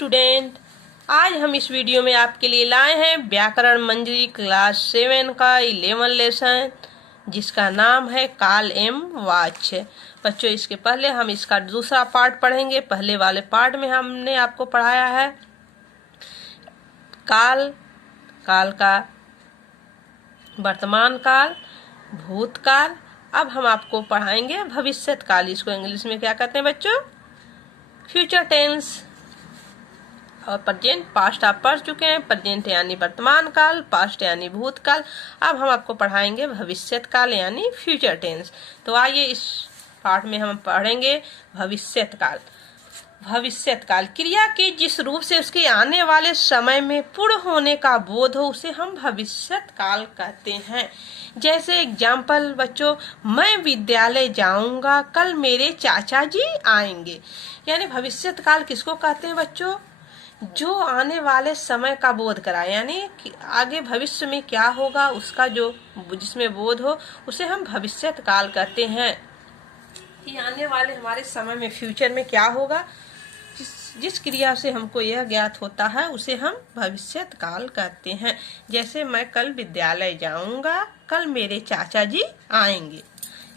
Student, आज हम इस वीडियो में आपके लिए लाए हैं व्याकरण मंजरी क्लास 7 का 11 लेसन, जिसका नाम है काल एम वाच्य। बच्चों, इसके पहले हम इसका दूसरा पार्ट पढ़ेंगे। पहले वाले पार्ट में हमने आपको पढ़ाया है काल, काल का वर्तमान काल, भूतकाल। अब हम आपको पढ़ाएंगे भविष्यत काल। इसको इंग्लिश में क्या कहते हैं बच्चों? Future tense. और प्रेजेंट, पास्ट आप पढ़ चुके हैं। प्रेजेंट यानी वर्तमान काल, पास्ट यानी भूतकाल। अब हम आपको पढ़ाएंगे भविष्यत काल यानी फ्यूचर टेंस। तो आइए इस पार्ट में हम पढ़ेंगे भविष्यत काल। भविष्यत काल क्रिया के जिस रूप से उसके आने वाले समय में पूर्ण होने का बोध हो, उसे हम भविष्यत काल कहते हैं। जैसे एग्जाम्पल बच्चों, मैं विद्यालय जाऊंगा, कल मेरे चाचा जी आएंगे। यानी भविष्यत काल किसको कहते हैं बच्चों? जो आने वाले समय का बोध कराए, यानी कि आगे भविष्य में क्या होगा उसका जो जिसमें बोध हो, उसे हम भविष्यत काल कहते हैं। कि आने वाले हमारे समय में, फ्यूचर में क्या होगा, जिस क्रिया से हमको यह ज्ञात होता है, उसे हम भविष्यत काल कहते हैं। जैसे मैं कल विद्यालय जाऊंगा, कल मेरे चाचा जी आएंगे।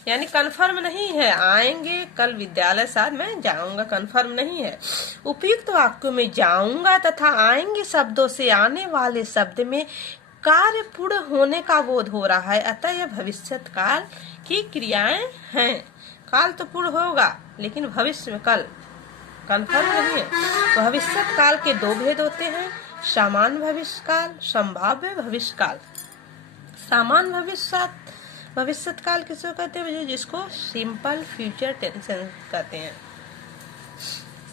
यानी कन्फर्म नहीं है, आएंगे कल विद्यालय, शायद मैं जाऊंगा, कन्फर्म नहीं है। उपयुक्त वाक्यों में जाऊंगा तथा आएंगे शब्दों से आने वाले शब्द में कार्य पूर्ण होने का बोध हो रहा है, अतः यह भविष्यत काल की क्रियाएं हैं। काल तो पूर्ण होगा, लेकिन भविष्य में कल कन्फर्म नहीं है। भविष्यत काल के दो भेद होते हैं, सामान्य भविष्य काल, संभाव्य भविष्य काल। सामान्य भविष्यत काल किसको कहते हैं? जिसको सिंपल फ्यूचर टेंस कहते हैं,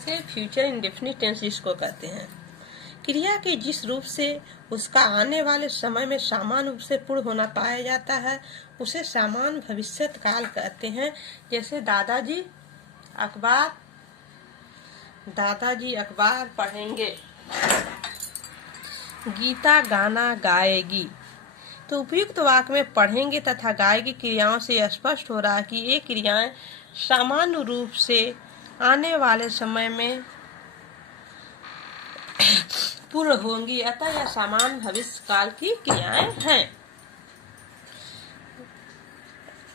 से फ्यूचर इंडेफिनिट टेंस जिसको कहते हैं। क्रिया के जिस रूप से उसका आने वाले समय में सामान्य रूप से पूर्ण होना पाया जाता है, उसे सामान्य भविष्यत काल कहते हैं। जैसे दादाजी अखबार पढ़ेंगे, गीता गाना गाएगी। तो उपयुक्त वाक्य में पढ़ेंगे तथा गाएगी क्रियाओं से स्पष्ट हो रहा है कि ये क्रियाएं सामान्य रूप से आने वाले समय में पूर्ण होंगी, अतः यह सामान्य भविष्य काल की क्रियाएं हैं।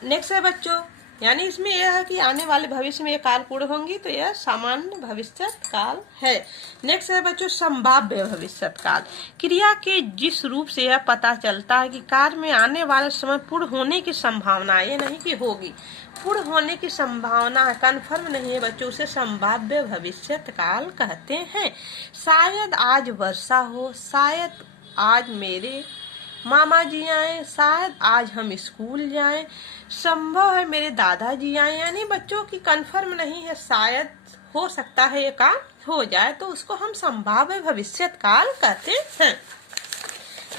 नेक्स्ट है बच्चों, यानी इसमें यह है कि आने वाले भविष्य में ये काल पूर्ण होंगी, तो यह सामान्य भविष्यत काल है। नेक्स्ट है बच्चों संभाव्य भविष्यत काल। क्रिया के जिस रूप से यह पता चलता है कि कार्य में आने वाले समय पूर्ण होने की संभावना, ये नहीं कि होगी, पूर्ण होने की संभावना है, कन्फर्म नहीं है बच्चों, उसे संभाव्य भविष्यत काल कहते हैं। शायद आज वर्षा हो, शायद आज मेरे मामा जी आए, शायद आज हम स्कूल जाएं, संभव है मेरे दादाजी आए। यानी बच्चों की कन्फर्म नहीं है, शायद हो सकता है ये काम हो जाए, तो उसको हम संभाव्य भविष्यत काल कहते हैं।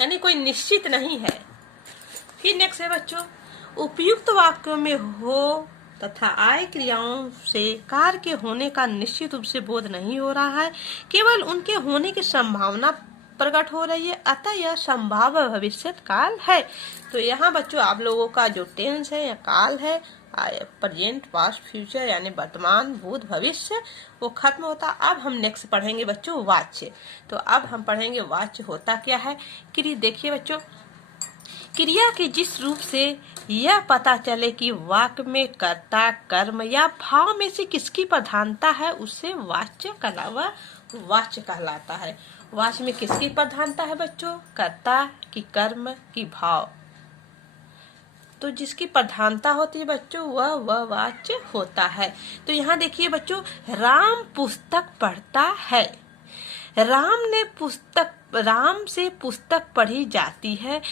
यानी कोई निश्चित नहीं है। फिर नेक्स्ट है बच्चों, उपयुक्त वाक्यों में हो तथा आय क्रियाओं से कार्य के होने का निश्चित रूप से बोध नहीं हो रहा है, केवल उनके होने की संभावना प्रकट हो रही है, अतः यह संभाव्य भविष्यत काल है। तो यहाँ बच्चों आप लोगों का जो टेंस है या काल है, प्रेजेंट, पास्ट, फ्यूचर यानी वर्तमान, भूत, भविष्य, वो खत्म होता। अब हम नेक्स्ट पढ़ेंगे बच्चों वाच्य। तो अब हम पढ़ेंगे वाच्य होता क्या है। देखिए बच्चों, क्रिया के जिस रूप से यह पता चले कि वाक्य में कर्ता, कर्म या भाव में से किसकी प्रधानता है, उससे वाच्य कहलाता है। वाच्य में किसकी प्रधानता है बच्चों? कर्ता की, कर्म की, भाव। तो जिसकी प्रधानता होती है बच्चों, वह वाच्य होता है। तो यहाँ देखिए बच्चों, राम पुस्तक पढ़ता है। राम से पुस्तक पढ़ी जाती है,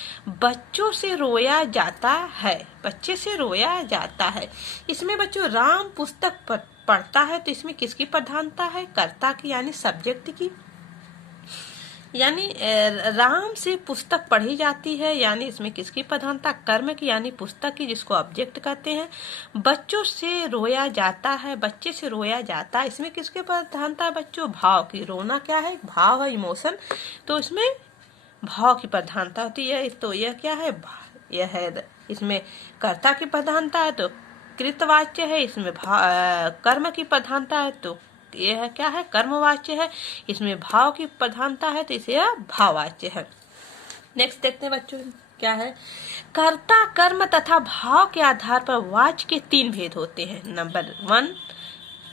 बच्चों से रोया जाता है, बच्चे से रोया जाता है। इसमें बच्चों राम पुस्तक पढ़ता है, तो इसमें किसकी प्रधानता है? कर्ता की, यानी सब्जेक्ट की। यानी राम से पुस्तक पढ़ी जाती है, यानी इसमें किसकी प्रधानता? कर्म की, यानी पुस्तक की, जिसको ऑब्जेक्ट कहते हैं। बच्चों से रोया जाता है, बच्चे से रोया जाता है, इसमें किसकी प्रधानता है बच्चों? भाव की। रोना क्या है? भाव है, इमोशन, तो इसमें भाव की प्रधानता होती है। तो यह क्या है? यह है, इसमें कर्ता की प्रधानता है तो कृतवाच्य है, इसमें कर्म की प्रधानता है तो ये है क्या है, कर्मवाच्य है, इसमें भाव की प्रधानता है तो इसे यह भाववाच्य है। नेक्स्ट देखते हैं बच्चों क्या है, कर्ता कर्म तथा भाव के आधार पर वाच्य के 3 भेद होते हैं। नंबर 1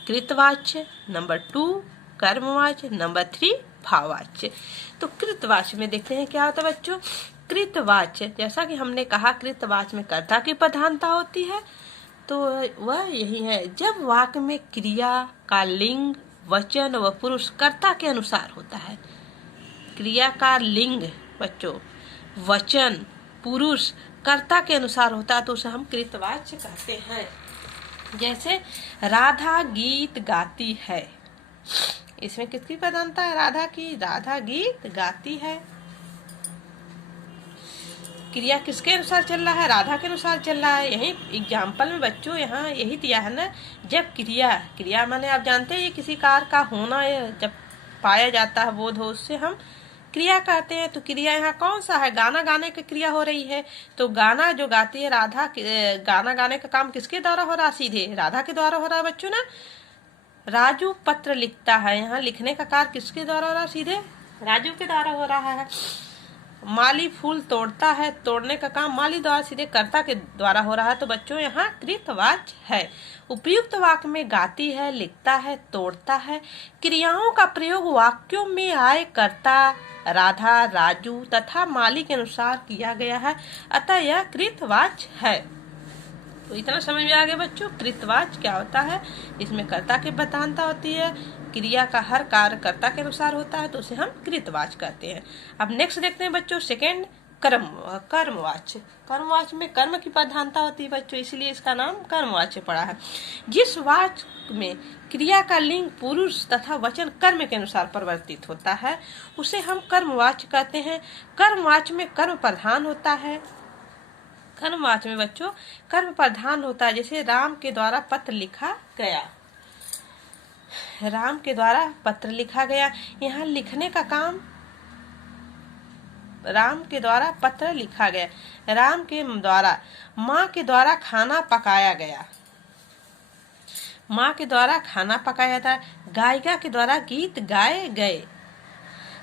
कृतवाच्य, नंबर 2 कर्मवाच्य, नंबर 3 भाववाच्य। तो कृतवाच्य में देखते हैं क्या होता है बच्चों। कृतवाच्य, जैसा कि हमने कहा कृतवाच्य में कर्ता की प्रधानता होती है, तो वह यही है जब वाक्य में क्रिया का लिंग, वचन व पुरुष कर्ता के अनुसार होता है। क्रिया का लिंग बच्चों, वचन, पुरुष कर्ता के अनुसार होता है तो उसे हम कृतवाच्य कहते हैं। जैसे राधा गीत गाती है, इसमें किसकी प्रधानता है, राधा की। राधा गीत गाती है, क्रिया किसके अनुसार चल रहा है, राधा के अनुसार चल रहा है। यही एग्जाम्पल में बच्चों यहाँ यही दिया है ना, जब क्रिया माने आप जानते हैं ये किसी कार्य का होना जब पाया जाता है बोध हो, उससे हम क्रिया कहते हैं। तो क्रिया यहाँ कौन सा है, गाना गाने की क्रिया हो रही है। तो गाना जो गाती है राधा, गाना गाने का काम किसके द्वारा हो रहा है, सीधे राधा के द्वारा हो रहा है बच्चों ना। राजू पत्र लिखता है, यहाँ लिखने का कार्य किसके द्वारा हो रहा है, सीधे राजू के द्वारा हो रहा है। माली फूल तोड़ता है, तोड़ने का काम माली द्वारा सीधे कर्ता के द्वारा हो रहा है, तो बच्चों यहाँ कृतवाच्य है। उपयुक्त वाक्य में गाती है, लिखता है, तोड़ता है, क्रियाओं का प्रयोग वाक्यों में आए कर्ता राधा, राजू तथा माली के अनुसार किया गया है, अतः यह कृतवाच्य है। तो इतना समझ में आ गया बच्चों कृतवाच्य क्या होता है। इसमें कर्ता की प्रधानता होती है, क्रिया का हर कार्य कर्ता के अनुसार होता है तो उसे हम कृतवाच्य कहते हैं। अब नेक्स्ट देखते हैं बच्चों सेकेंड कर्मवाच्य। कर्मवाच्य में कर्म की प्रधानता होती है बच्चों, इसलिए इसका नाम कर्मवाच्य पड़ा है। जिस वाच्य में क्रिया का लिंग पुरुष तथा वचन कर्म के अनुसार परिवर्तित होता है उसे हम कर्मवाच्य कहते हैं। कर्मवाच्य में कर्म प्रधान होता है। कर्मवाच्य में बच्चों कर्म प्रधान होता है। जैसे राम के द्वारा पत्र लिखा गया, राम के द्वारा पत्र लिखा गया, यहाँ लिखने का काम राम के द्वारा पत्र लिखा गया। राम के द्वारा, माँ के द्वारा खाना पकाया गया, माँ के द्वारा खाना पकाया था। गायिका के द्वारा गीत गाए गए।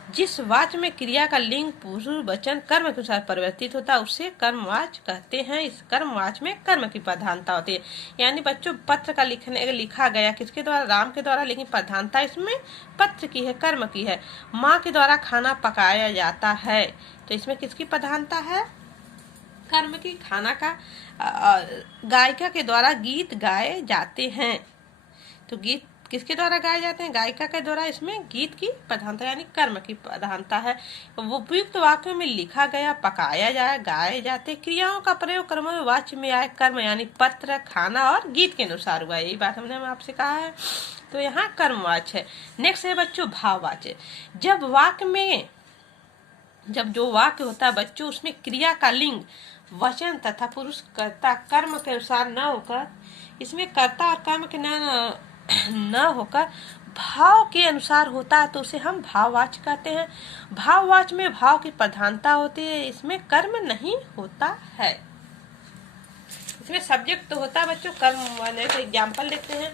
जिस वाच्य में क्रिया का लिंग पुरुष वचन कर्म के अनुसार परिवर्तित होता है उसे कर्मवाच्य कहते हैं। इस कर्मवाच्य में कर्म की प्रधानता होती है। यानी बच्चों पत्र का लिखा गया किसके द्वारा, राम के द्वारा, लेकिन प्रधानता इसमें पत्र की है, कर्म की है। माँ के द्वारा खाना पकाया जाता है तो इसमें किसकी प्रधानता है, कर्म की, खाना का। गायिका के द्वारा गीत गाए जाते हैं तो गीत किसके द्वारा गाए जाते हैं, गायिका के द्वारा, इसमें गीत की प्रधानता यानी कर्म की प्रधानता है। वो उपयुक्त वाक्यों में लिखा गया, पकाया जाए, गाए जाते, क्रियाओं का प्रयोग कर्म में वाच्य में आए कर्म यानी पत्र, खाना और गीत के अनुसार हुआ। यही बात हमने आपसे कहा है, तो यहाँ कर्मवाच्य है। नेक्स्ट है बच्चों भाववाच्य। जब जो वाक्य होता है बच्चों उसमें क्रिया का लिंग वचन तथा पुरुष कर्ता कर्म के अनुसार न होकर, इसमें कर्ता और कर्म के न होकर भाव के अनुसार होता है तो उसे हम भाववाच्य कहते हैं। भाववाच्य में भाव की प्रधानता होती है, इसमें कर्म नहीं होता है। इसमें सब्जेक्ट तो होता है बच्चों कर्म वाले। तो एग्जाम्पल देखते हैं,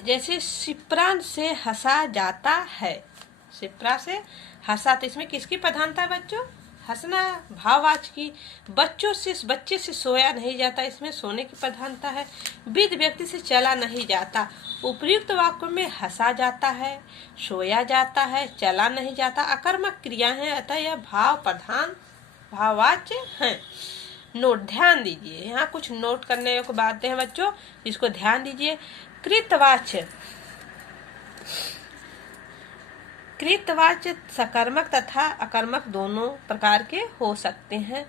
जैसे शिप्रा से हंसा जाता है, शिप्रा से हंसा, तो इसमें किसकी प्रधानता है बच्चों, हंसना, भाववाच्य की। बच्चे से सोया नहीं जाता, इसमें सोने की प्रधानता है। वृद्ध व्यक्ति से चला नहीं जाता, उपयुक्त वाक्य में हंसा जाता है, सोया जाता है, चला नहीं जाता, अकर्मक क्रिया है, अतः यह भाव प्रधान भाववाच्य है। नोट ध्यान दीजिए, यहाँ कुछ नोट करने को बातें हैं बच्चों, इसको ध्यान दीजिए। कृतवाच्य सकर्मक तथा अकर्मक दोनों प्रकार के हो सकते हैं।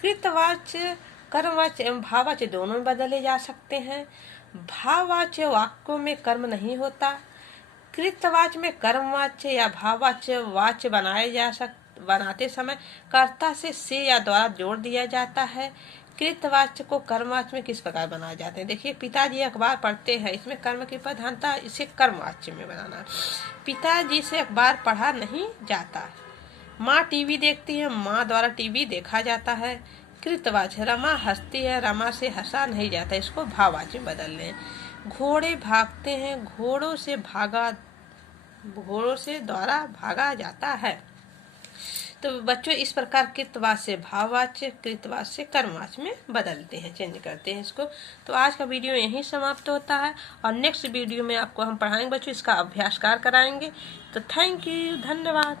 कृतवाच्य कर्मवाच्य एवं भाववाच्य दोनों में बदले जा सकते हैं। भाववाच्य वाक्यों में कर्म नहीं होता। कृतवाच्य में कर्मवाच्य या भाववाच्य वाच्य बनाते समय कर्ता से या द्वारा जोड़ दिया जाता है। कृतवाच्य को कर्मवाच्य में किस प्रकार बनाए जाते हैं, देखिए पिताजी अखबार पढ़ते हैं, इसमें कर्म की प्रधानता, इसे कर्मवाच्य में बनाना। पिताजी से अखबार पढ़ा नहीं जाता। माँ टीवी देखती है, माँ द्वारा टीवी देखा जाता है। कृतवाच्य रमा हंसती है, रमा से हंसा नहीं जाता, इसको भाववाच्य में बदल लें। घोड़े भागते हैं, घोड़ों से द्वारा भागा जाता है। तो बच्चों इस प्रकार कृतवाच्य से भाववाच्य, कृतवाच्य से कर्मवाच्य में बदलते हैं, चेंज करते हैं इसको। तो आज का वीडियो यहीं समाप्त होता है और नेक्स्ट वीडियो में आपको हम पढ़ाएंगे बच्चों, इसका अभ्यासकार कराएंगे। तो थैंक यू, धन्यवाद।